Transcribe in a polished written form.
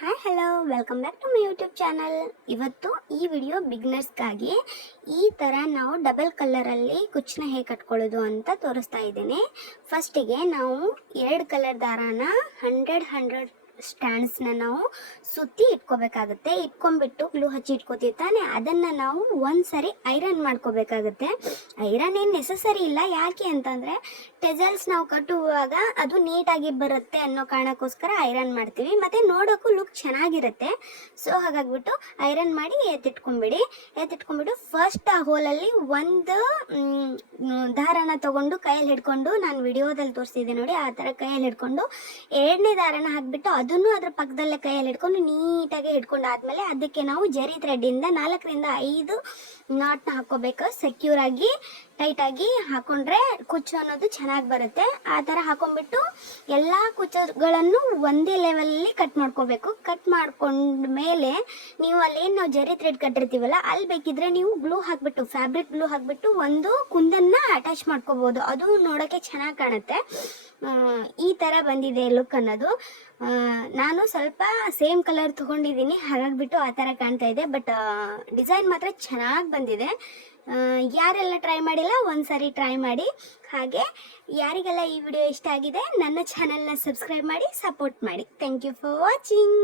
Hi hello welcome back to my YouTube channel. ಇವತ್ತು ಈ video ಬಿಗ್ನರ್ಸ್ಗಾಗಿ ಈ ಥರ ನಾವು ಡಬಲ್ ಕಲರಲ್ಲಿ ಕುಚ್ಚನ್ನ ಹೇಗೆ ಕಟ್ಕೊಳ್ಳೋದು ಅಂತ ತೋರಿಸ್ತಾ ಇದ್ದೀನಿ. ಫಸ್ಟಿಗೆ ನಾವು 2 ಕಲರ್ ದಾರಾನ 100 ಸ್ಟ್ಯಾಂಡ್ಸ್ನ ನಾವು ಸುತ್ತಿ ಇಟ್ಕೋಬೇಕಾಗುತ್ತೆ. ಇಟ್ಕೊಂಡ್ಬಿಟ್ಟು ಗ್ಲೂ ಹಚ್ಚಿ ಇಟ್ಕೋತಿರ್ತಾನೆ, ಅದನ್ನು ನಾವು ಒಂದ್ಸರಿ ಐರನ್ ಮಾಡ್ಕೋಬೇಕಾಗುತ್ತೆ. ಐರನ್ ಏನು ನೆಸಸರಿ ಇಲ್ಲ, ಯಾಕೆ ಅಂತಂದರೆ ಟೆಜಲ್ಸ್ ನಾವು ಕಟ್ಟುವಾಗ ಅದು ನೀಟಾಗಿ ಬರುತ್ತೆ ಅನ್ನೋ ಕಾರಣಕ್ಕೋಸ್ಕರ ಐರನ್ ಮಾಡ್ತೀವಿ, ಮತ್ತು ನೋಡೋಕ್ಕೂ ಲುಕ್ ಚೆನ್ನಾಗಿರುತ್ತೆ. ಸೊ ಹಾಗಾಗ್ಬಿಟ್ಟು ಐರನ್ ಮಾಡಿ ಎತ್ತಿಟ್ಕೊಂಡ್ಬಿಟ್ಟು ಫಸ್ಟ್ ಆ ಹೋಲಲ್ಲಿ ಒಂದು ದಾರನ ತೊಗೊಂಡು ಕೈಯಲ್ಲಿ ಹಿಡ್ಕೊಂಡು, ನಾನು ವಿಡಿಯೋದಲ್ಲಿ ತೋರಿಸ್ತಿದ್ದೆ ನೋಡಿ, ಆ ಥರ ಕೈಯಲ್ಲಿ ಹಿಡ್ಕೊಂಡು 2ನೇ ದಾರನ ಹಾಕಿಬಿಟ್ಟು ಅದನ್ನು ಅದ್ರ ಪಕ್ಕದಲ್ಲೇ ಕೈಯಲ್ಲಿ ಹಿಡ್ಕೊಂಡು ನೀಟಾಗಿ ಹಿಡ್ಕೊಂಡಾದ್ಮೇಲೆ ಅದಕ್ಕೆ ನಾವು ಜರಿ ಥ್ರೆಡ್ಡಿಂದ 4ರಿಂದ 5 ನಾಟ್ನ ಹಾಕ್ಕೋಬೇಕು. ಸೆಕ್ಯೂರಾಗಿ ಟೈಟಾಗಿ ಹಾಕೊಂಡ್ರೆ ಕುಚ್ಚು ಅನ್ನೋದು ಚೆನ್ನಾಗಿ ಬರುತ್ತೆ. ಆ ಥರ ಹಾಕೊಂಡ್ಬಿಟ್ಟು ಎಲ್ಲ ಕುಚ್ಚುಗಳನ್ನು ಒಂದೇ ಲೆವೆಲಲ್ಲಿ ಕಟ್ ಮಾಡ್ಕೋಬೇಕು. ಕಟ್ ಮಾಡ್ಕೊಂಡ ಮೇಲೆ ನೀವು ಅಲ್ಲೇನು ನಾವು ಜರಿ ಥ್ರೆಡ್ ಕಟ್ಟಿರ್ತೀವಲ್ಲ, ಅಲ್ಲಿ ಬೇಕಿದ್ರೆ ನೀವು ಗ್ಲೂ ಹಾಕ್ಬಿಟ್ಟು, ಫ್ಯಾಬ್ರಿಕ್ ಗ್ಲೂ ಹಾಕ್ಬಿಟ್ಟು ಒಂದು ಕುಂದನ್ನು ಅಟ್ಯಾಚ್ ಮಾಡ್ಕೋಬೋದು. ಅದು ನೋಡೋಕ್ಕೆ ಚೆನ್ನಾಗಿ ಕಾಣುತ್ತೆ. ಈ ಥರ ಬಂದಿದೆ ಲುಕ್ ಅನ್ನೋದು. ನಾನು ಸ್ವಲ್ಪ ಸೇಮ್ ಕಲರ್ ತೊಗೊಂಡಿದ್ದೀನಿ, ಹಾಗಾಗಿಬಿಟ್ಟು ಆ ಥರ ಕಾಣ್ತಾ ಇದೆ. ಬಟ್ ಡಿಸೈನ್ ಮಾತ್ರ ಚೆನ್ನಾಗಿ ಬಂದಿದೆ. ಯಾರೆಲ್ಲ ಟ್ರೈ ಮಾಡಿಲ್ಲ ಒಂದ್ಸರಿ ಟ್ರೈ ಮಾಡಿ. ಹಾಗೆ ಯಾರಿಗೆಲ್ಲ ಈ ವಿಡಿಯೋ ಇಷ್ಟ ಆಗಿದೆ ನನ್ನ ಚಾನಲ್ನ ಸಬ್ಸ್ಕ್ರೈಬ್ ಮಾಡಿ ಸಪೋರ್ಟ್ ಮಾಡಿ. Thank you for watching.